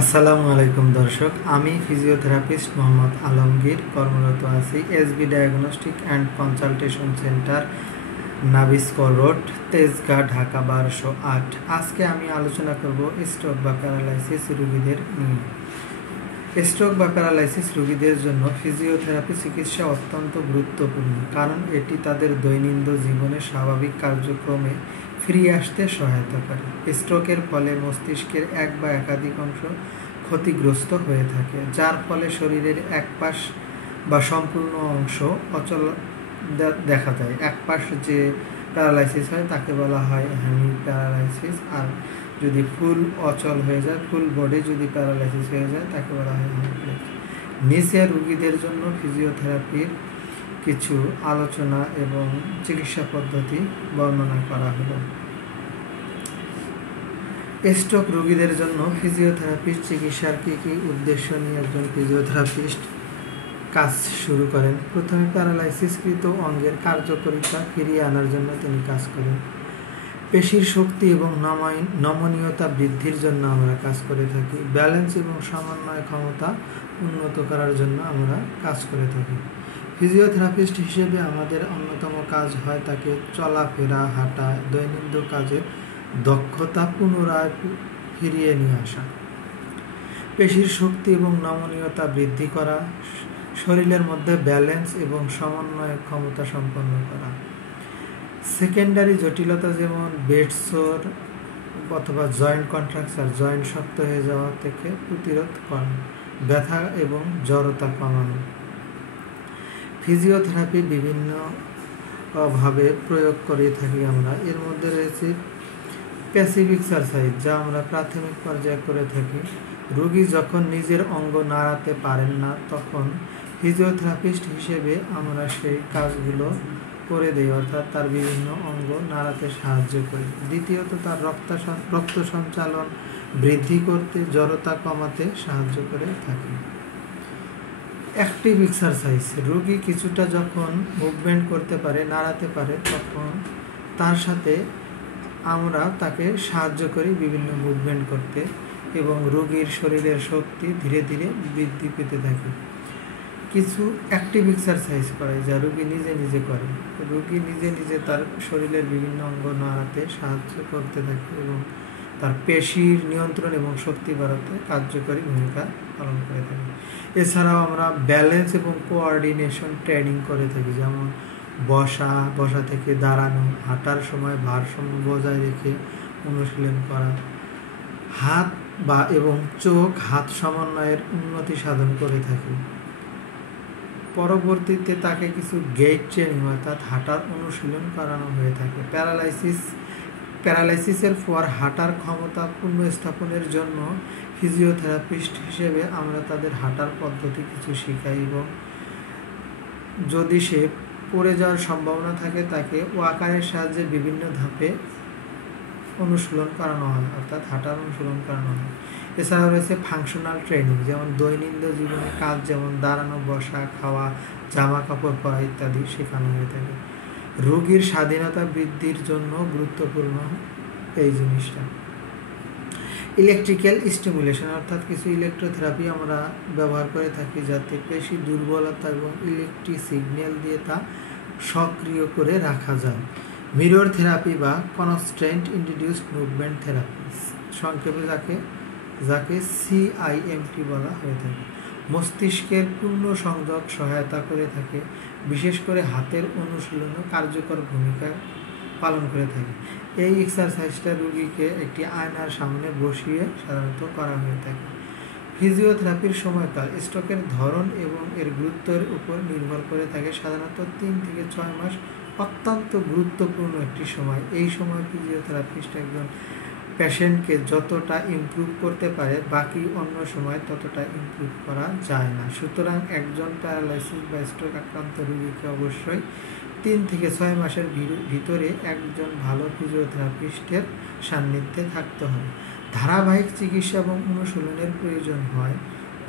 আসসালামু আলাইকুম দর্শক, আমি ফিজিওথেরাপিস্ট মোহাম্মদ আলমগীর কর্মরত আছি SB diagnostic and consultation centre, Nabisco road, Tejgaon, Dhaka 1208। আজকে আমি আলোচনা করব স্ট্রোক বা প্যারালাইসিস রোগীদের নিয়ে। স্ট্রোক বা প্যারালাইসিস রোগীদের জন্য ফিজিওথেরাপি চিকিৎসা অত্যন্ত গুরুত্বপূর্ণ, কারণ এটি তাদের দৈনন্দিন জীবনের স্বাভাবিক কার্যক্রমে ফিরিয়ে আসতে সহায়তা করে। স্ট্রোকের ফলে মস্তিষ্কের এক বা একাধিক অংশ ক্ষতিগ্রস্ত হয়ে থাকে, যার ফলে শরীরের এক পাশ বা সম্পূর্ণ অংশ অচল দেখা যায়। এক পাশ যে প্যারালাইসিস হয় তাকে বলা হয় হেমি প্যারালাইসিস, আর যদি ফুল অচল হয়ে যায়, ফুল বডি যদি প্যারালাইসিস হয়ে যায় তাকে বলা হয় হেমিপ্লেজিয়া। নিচে রোগীদের জন্য ফিজিওথেরাপির কিছু আলোচনা এবং চিকিৎসা পদ্ধতি বর্ণনা করা হলো। স্ট্রোক রোগীদের জন্য ফিজিওথেরাপির চিকিৎসার কী উদ্দেশ্য নিয়ে একজন ফিজিওথেরাপিস্ট কাজ শুরু করেন। প্রথমে প্যারালাইসিসকৃত অঙ্গের কার্যকারিতা ফিরিয়ে আনার জন্য তিনি কাজ করেন। পেশির শক্তি এবং নমনীয়তা বৃদ্ধির জন্য আমরা কাজ করে থাকি। ব্যালেন্স এবং সমন্বয় ক্ষমতা উন্নত করার জন্য আমরা কাজ করে থাকি। ফিজিওথেরাপিস্ট হিসেবে আমাদের অন্যতম কাজ হয় তাকে চলাফেরা, হাঁটা, দৈনন্দিন কাজের দক্ষতা পুনরায় ফিরিয়ে নিয়ে আসা, পেশির শক্তি এবং নমনীয়তা বৃদ্ধি করা, শরীরের মধ্যে ব্যালেন্স এবং সমন্বয় ক্ষমতা সম্পন্ন করা। সেকেন্ডারি জটিলতা যেমন বেড সোর অথবা জয়েন্ট কন্ট্রাকচার, জয়েন্ট শক্ত হয়ে যাওয়া থেকে প্রতিরোধ করা, ব্যথা এবং জড়তা কমানো। ফিজিওথেরাপি বিভিন্নভাবে প্রয়োগ করে থাকি আমরা। এর মধ্যে রয়েছে প্যাসিভ এক্সারসাইজ, যা আমরা প্রাথমিক পর্যায়ে করে থাকি। রোগী যখন নিজের অঙ্গ নাড়াতে পারেন না, তখন ফিজিওথেরাপিস্ট হিসেবে আমরা সেই কাজগুলো করে দেই, অর্থাৎ তার বিভিন্ন অঙ্গ নাড়াতে সাহায্য করি। দ্বিতীয়ত, তার রক্ত সঞ্চালন বৃদ্ধি করতে, জড়তা কমাতে সাহায্য করে থাকি। অ্যাক্টিভ এক্সারসাইজ, রোগী কিছুটা যখন মুভমেন্ট করতে পারে, নাড়াতে পারে, তখন তার সাথে আমরা তাকে সাহায্য করি বিভিন্ন মুভমেন্ট করতে এবং রোগীর শরীরের শক্তি ধীরে ধীরে বৃদ্ধি পেতে থাকে। কিছু অ্যাক্টিভ এক্সারসাইজ করাই যা রোগী নিজে নিজে করে। রোগী নিজে নিজে তার শরীরের বিভিন্ন অঙ্গ নাড়াতে সাহায্য করতে থাকে এবং তার পেশির নিয়ন্ত্রণ এবং শক্তি বাড়াতে কার্যকরী ভূমিকা পালন করে থাকি। এছাড়াও আমরা ব্যালেন্স এবং কোঅর্ডিনেশন ট্রেনিং করে থাকি, যেমন বসা থেকে দাঁড়ানো, হাঁটার সময় ভারসাম্য বজায় রেখে অনুশীলন করা, হাত এবং চোখ হাত সমন্বয়ের উন্নতি সাধন করে থাকি। পরবর্তীতে তাকে কিছু গেট ট্রেনিং অর্থাৎ হাঁটার অনুশীলন করানো হয়ে থাকে। প্যারালাইসিসের পর হাঁটার ক্ষমতা পুনঃস্থাপনের জন্য ফিজিওথেরাপিস্ট হিসেবে আমরা তাদের হাঁটার পদ্ধতি কিছু শেখাই এবং যদি সে পড়ে যাওয়ার সম্ভাবনা থাকে তাকে ওয়াকারের সাহায্যে বিভিন্ন ধাপে অনুশীলন করানো হয়, অর্থাৎ হাঁটার অনুশীলন করানো হয়। এছাড়াও রয়েছে ফাংশনাল ট্রেনিং, যেমন দৈনন্দিন জীবনের কাজ যেমন দাঁড়ানো, বসা, খাওয়া, জামা কাপড় পরা ইত্যাদি শেখানো হয়ে থাকে। রোগীর স্বাধীনতা বৃদ্ধির জন্য গুরুত্বপূর্ণ এই জিনিসটা। ইলেকট্রিক্যাল স্টিমুলেশন অর্থাৎ কিছু ইলেকট্রোথেরাপি আমরা ব্যবহার করে থাকি, যাতে পেশি দুর্বলতা এবং ইলেকট্রিক সিগন্যাল দিয়ে তা সক্রিয় করে রাখা যায়। মিরর থেরাপি বা কনস্ট্যান্ট ইন্ডিউসড মুভমেন্ট থেরাপি, সংক্ষেপে যাকে CIMT বলা হয়ে থাকে, মস্তিষ্কের পূর্ণ সংযোগ সহায়তা করে থাকে, বিশেষ করে হাতের অনুশীলনও কার্যকর ভূমিকা পালন করে থাকে। এই এক্সারসাইজটা রোগীকে একটি আয়নার সামনে বসিয়ে সাধারণত করা হয়ে থাকে। ফিজিওথেরাপির সময়কাল স্ট্রোকের ধরন এবং এর গুরুত্বের উপর নির্ভর করে থাকে। সাধারণত 3 থেকে 6 মাস অত্যন্ত গুরুত্বপূর্ণ একটি সময়। এই সময় ফিজিওথেরাপিস্ট একজন পেশেন্টকে যতটা ইমপ্রুভ করতে পারে, বাকি অন্য সময় ততটা ইমপ্রুভ করা যায় না। সুতরাং একজন প্যারালাইসিস বা স্ট্রোক আক্রান্ত রোগীকে অবশ্যই 3 থেকে 6 মাসের ভিতরে একজন ভালো ফিজিওথেরাপিস্টের সান্নিধ্যে থাকতে হবে। ধারাবাহিক চিকিৎসা এবং অনুশীলনের প্রয়োজন হয়,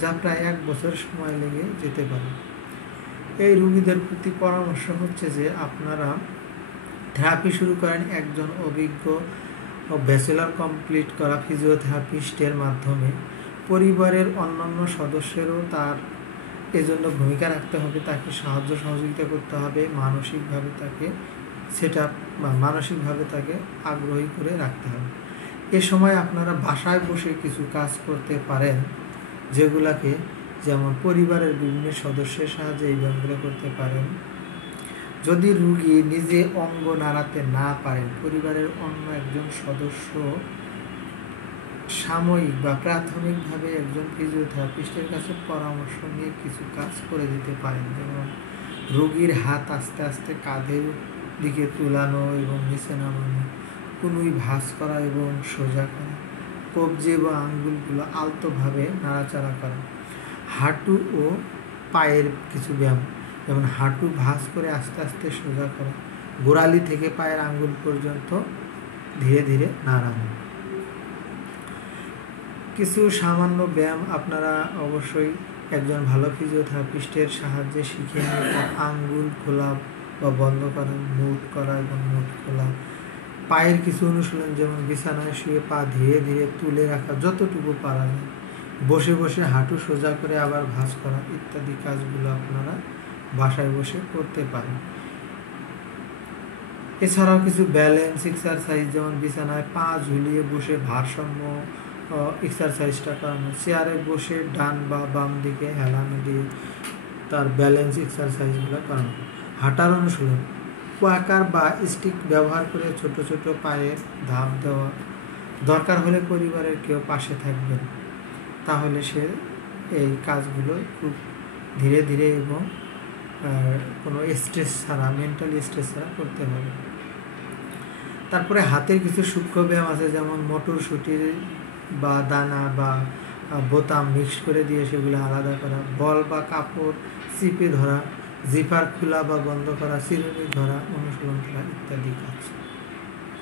যা প্রায় 1 বছর সময় লেগে যেতে পারে। এই রোগীদের প্রতি পরামর্শ হচ্ছে যে আপনারা থেরাপি শুরু করেন একজন অভিজ্ঞ ও ব্যাচেলর কমপ্লিট করা ফিজিওথেরাপিস্টের মাধ্যমে। পরিবারের অন্যান্য সদস্যেরও তার এজন্য ভূমিকা রাখতে হবে, তাকে সাহায্য সহযোগিতা করতে হবে, মানসিকভাবে তাকে সেট আপ বা মানসিকভাবে তাকে আগ্রহী করে রাখতে হবে। এ সময় আপনারা বাসায় বসে কিছু কাজ করতে পারেন, যেগুলাকে যেমন পরিবারের বিভিন্ন সদস্যের সাহায্যে এই ব্যায়ামগুলো করতে পারেন। যদি রুগী নিজে অঙ্গ নাড়াতে না পারেন, পরিবারের অন্য একজন সদস্য সাময়িক বা প্রাথমিকভাবে একজন ফিজিওথেরাপিস্টের কাছে পরামর্শ নিয়ে কিছু কাজ করে দিতে পারেন। যেমন রোগীর হাত আস্তে আস্তে কাঁধের দিকে তুলানো এবং নিচে নামানো, কনুই ভাঁজ করা এবং সোজা করা, কবজি এবং আঙ্গুলগুলো আলতোভাবে নাড়াচাড়া করা, হাঁটু ও পায়ের কিছু ব্যায়াম, যেমন হাঁটু ভাঁজ করে আস্তে আস্তে সোজা করা, গোড়ালি থেকে পায়ের আঙ্গুল পর্যন্ত ধীরে ধীরে নাড়ানো। কিছু সামান্য ব্যায়াম আপনারা অবশ্যই একজন ভালো ফিজিওথেরাপিস্টের সাহায্যে শিখে নিয়ে আঙ্গুল খোলা বা বন্ধ করা, মুট করা এবং মুট খোলা, পায়ের কিছু অনুশীলন যেমন বিছানায় শুয়ে পা ধীরে ধীরে তুলে রাখা যতটুকু পারা যায়, বসে বসে হাঁটু সোজা করে আবার ভাঁজ করা ইত্যাদি কাজগুলো আপনারা বাসায় বসে করতে পারেন। এছাড়াও কিছু ব্যালেন্স এক্সারসাইজ, যেমন বিছানায় পা ঝুলিয়ে বসে ভারসাম্য এক্সারসাইজটা করানো, চেয়ারে বসে ডান বা বাম দিকে হেলানো দিয়ে তার ব্যালেন্স এক্সারসাইজগুলো করানো, হাঁটার অনুশীলন, কোয়াকার বা স্টিক ব্যবহার করে ছোট ছোট পায়ে ধাপ দেওয়া, দরকার হলে পরিবারের কেউ পাশে থাকবেন, তাহলে সে এই কাজগুলো খুব ধীরে ধীরে এবং কোনো স্ট্রেস ছাড়া, মেন্টালি স্ট্রেস ছাড়া করতে হবে। তারপরে হাতের কিছু সূক্ষ্ম ব্যায়াম আছে, যেমন মটরশুঁটির বা দানা বা বোতাম মিক্স করে দিয়ে সেগুলো আলাদা করা, বল বা কাপড় চিপে ধরা, জিপার খোলা বা বন্ধ করা, চিরুনি ধরা, অনুশীলন করা ইত্যাদি কাজ।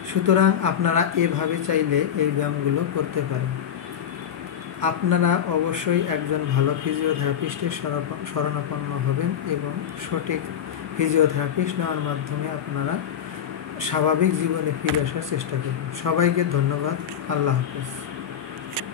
সুতরাং আপনারা এভাবে চাইলে এই ব্যায়ামগুলো করতে পারেন। আপনারা অবশ্যই একজন ভালো ফিজিওথেরাপিস্টের শরণাপন্ন হবেন এবং সঠিক ফিজিওথেরাপিস্ট নেওয়ার মাধ্যমে আপনারা স্বাভাবিক জীবনে ফিরে আসার চেষ্টা করবেন। সবাইকে ধন্যবাদ। আল্লাহ হাফেজ।